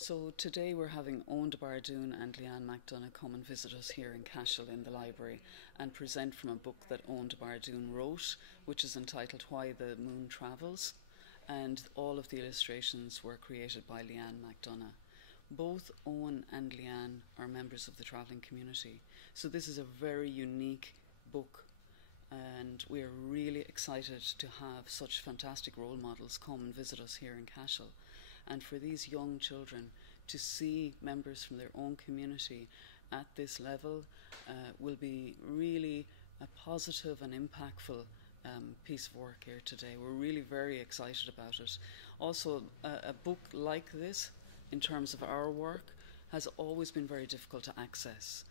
So today we're having Oein DeBhairduin and Leanne McDonagh come and visit us here in Cashel in the library and present from a book that Oein DeBhairduin wrote, which is entitled Why the Moon Travels, and all of the illustrations were created by Leanne McDonagh. Both Oein and Leanne are members of the travelling community, so this is a very unique book, and we're really excited to have such fantastic role models come and visit us here in Cashel. And for these young children to see members from their own community at this level will be really a positive and impactful piece of work here today. We're really very excited about it. Also, a book like this, in terms of our work, has always been very difficult to access.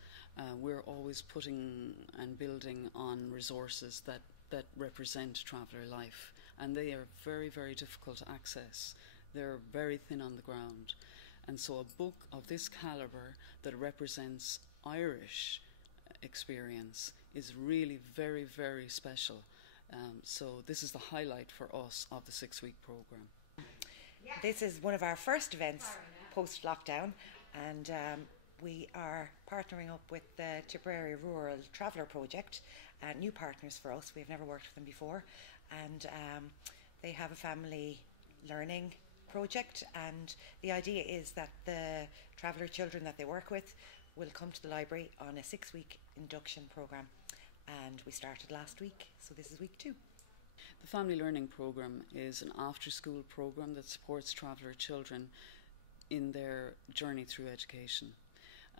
We're always putting and building on resources that represent traveller life, and they are very, very difficult to access. They're very thin on the ground. And so a book of this calibre that represents Irish experience is really very, very special. So this is the highlight for us of the 6-week programme. This is one of our first events post-lockdown, and we are partnering up with the Tipperary Rural Traveller Project, new partners for us. We've never worked with them before, and they have a family learning project, and the idea is that the traveller children that they work with will come to the library on a 6-week induction programme, and we started last week, so this is week 2. The Family Learning Programme is an after-school programme that supports traveller children in their journey through education.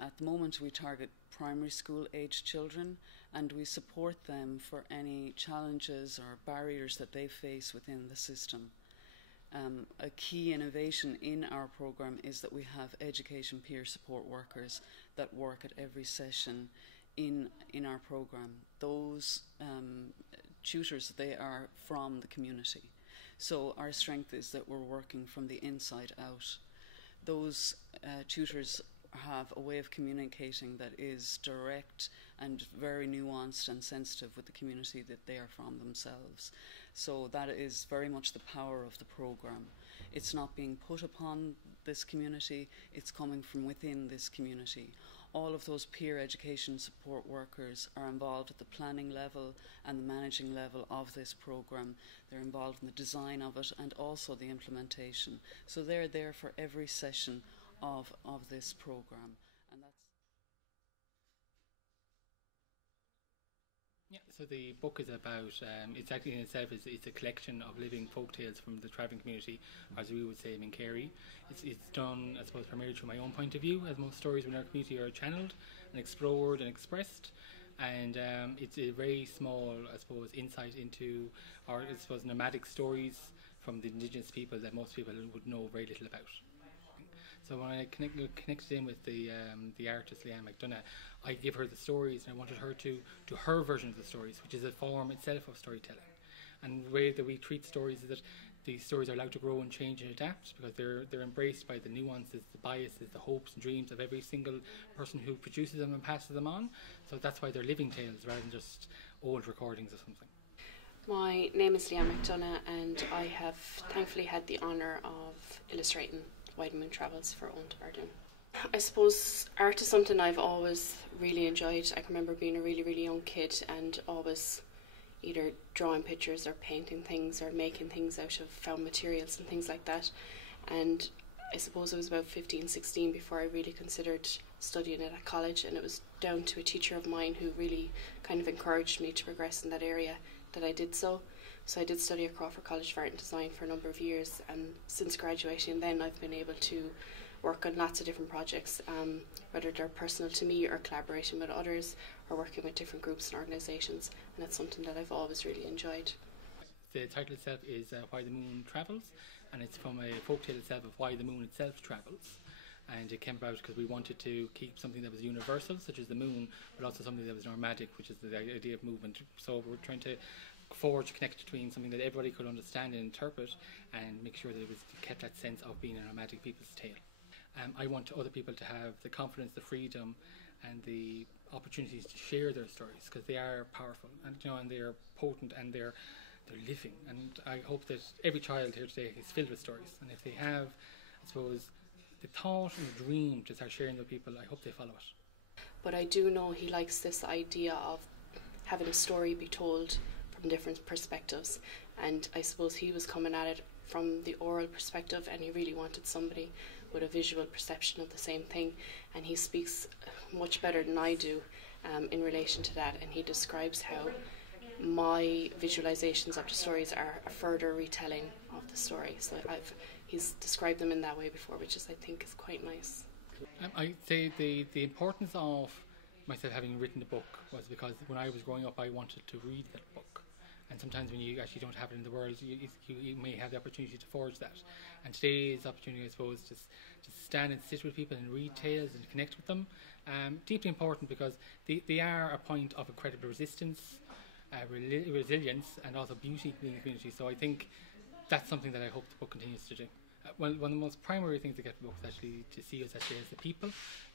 At the moment we target primary school aged children, and we support them for any challenges or barriers that they face within the system. A key innovation in our programme is that we have education peer support workers that work at every session in our programme. Those tutors, they are from the community. So our strength is that we're working from the inside out. Those tutors have a way of communicating that is direct and very nuanced and sensitive with the community that they are from themselves. So that is very much the power of the programme. It's not being put upon this community, it's coming from within this community. All of those peer education support workers are involved at the planning level and the managing level of this programme. They're involved in the design of it and also the implementation. So they're there for every session of this programme. And that's so the book is about, it's actually in itself, it's a collection of living folk tales from the travelling community, as we would say in Kerry. It's done, I suppose, primarily through my own point of view, as most stories within our community are channelled and explored and expressed. And it's a very small, I suppose, insight into our, I suppose, nomadic stories from the indigenous people that most people would know very little about. So when I connected in with the artist Leanne McDonagh, I gave her the stories, and I wanted her to do her version of the stories, which is a form itself of storytelling. And the way that we treat stories is that these stories are allowed to grow and change and adapt, because they're embraced by the nuances, the biases, the hopes and dreams of every single person who produces them and passes them on. So that's why they're living tales rather than just old recordings of something. My name is Leanne McDonagh, and I have thankfully had the honour of illustrating Why the Moon Travels for Oein DeBhairduin. I suppose art is something I've always really enjoyed. I can remember being a really, really young kid and always either drawing pictures or painting things or making things out of found materials and things like that. And I suppose it was about 15, 16 before I really considered studying it at college, and it was down to a teacher of mine who really kind of encouraged me to progress in that area that I did so. So I did study at Crawford College of Art and Design for a number of years, and since graduating then I've been able to work on lots of different projects, whether they're personal to me or collaborating with others or working with different groups and organisations, and that's something that I've always really enjoyed. The title itself is Why the Moon Travels, and it's from a folktale itself of why the moon itself travels. And it came about because we wanted to keep something that was universal, such as the moon, but also something that was nomadic, which is the idea of movement. So we're trying to forge a connection between something that everybody could understand and interpret, and make sure that it was kept that sense of being a nomadic people's tale. I want other people to have the confidence, the freedom, and the opportunities to share their stories, because they are powerful, and and they're potent, and they're living. And I hope that every child here today is filled with stories, and if they have, I suppose, the thought and the dream to start sharing with people, I hope they follow it. But I do know he likes this idea of having a story be told from different perspectives, and I suppose he was coming at it from the oral perspective, and he really wanted somebody with a visual perception of the same thing, and he speaks much better than I do in relation to that, and he describes how my visualizations of the stories are a further retelling of the story. So he's described them in that way before, which I think is quite nice. I'd say the importance of myself having written the book was because when I was growing up I wanted to read that book, and sometimes when you actually don't have it in the world, you may have the opportunity to forge that. And today's opportunity, I suppose, just to stand and sit with people and read tales and connect with them, deeply important, because they are a point of incredible resistance, resilience, and also beauty in the community. So I think that's something that I hope the book continues to do. One of the most primary things to get the book is actually to see us actually as the people.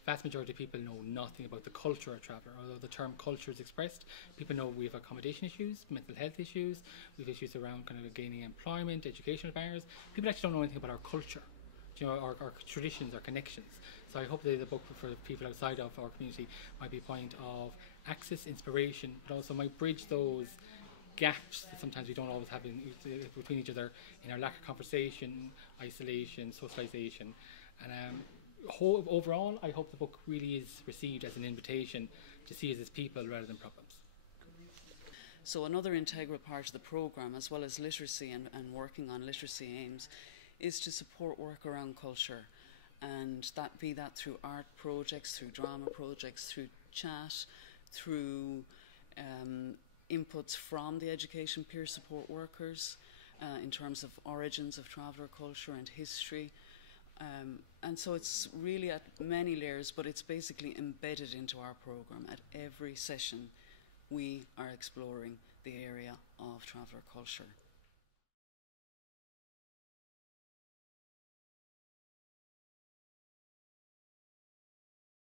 Vast majority of people know nothing about the culture of traveller. Although the term culture is expressed, people know we have accommodation issues, mental health issues, we have issues around kind of gaining employment, educational barriers. People actually don't know anything about our culture, our traditions, our connections. So I hope that the book for people outside of our community might be a point of access, inspiration, but also might bridge those gaps that sometimes we don't always have between each other in our lack of conversation, isolation, socialisation. And overall, I hope the book really is received as an invitation to see us as people rather than problems. So another integral part of the programme, as well as literacy and working on literacy aims, is to support work around culture, and that be that through art projects, through drama projects, through chat, through inputs from the education peer support workers in terms of origins of traveller culture and history. And so it's really at many layers, but it's basically embedded into our programme. At every session we are exploring the area of traveller culture.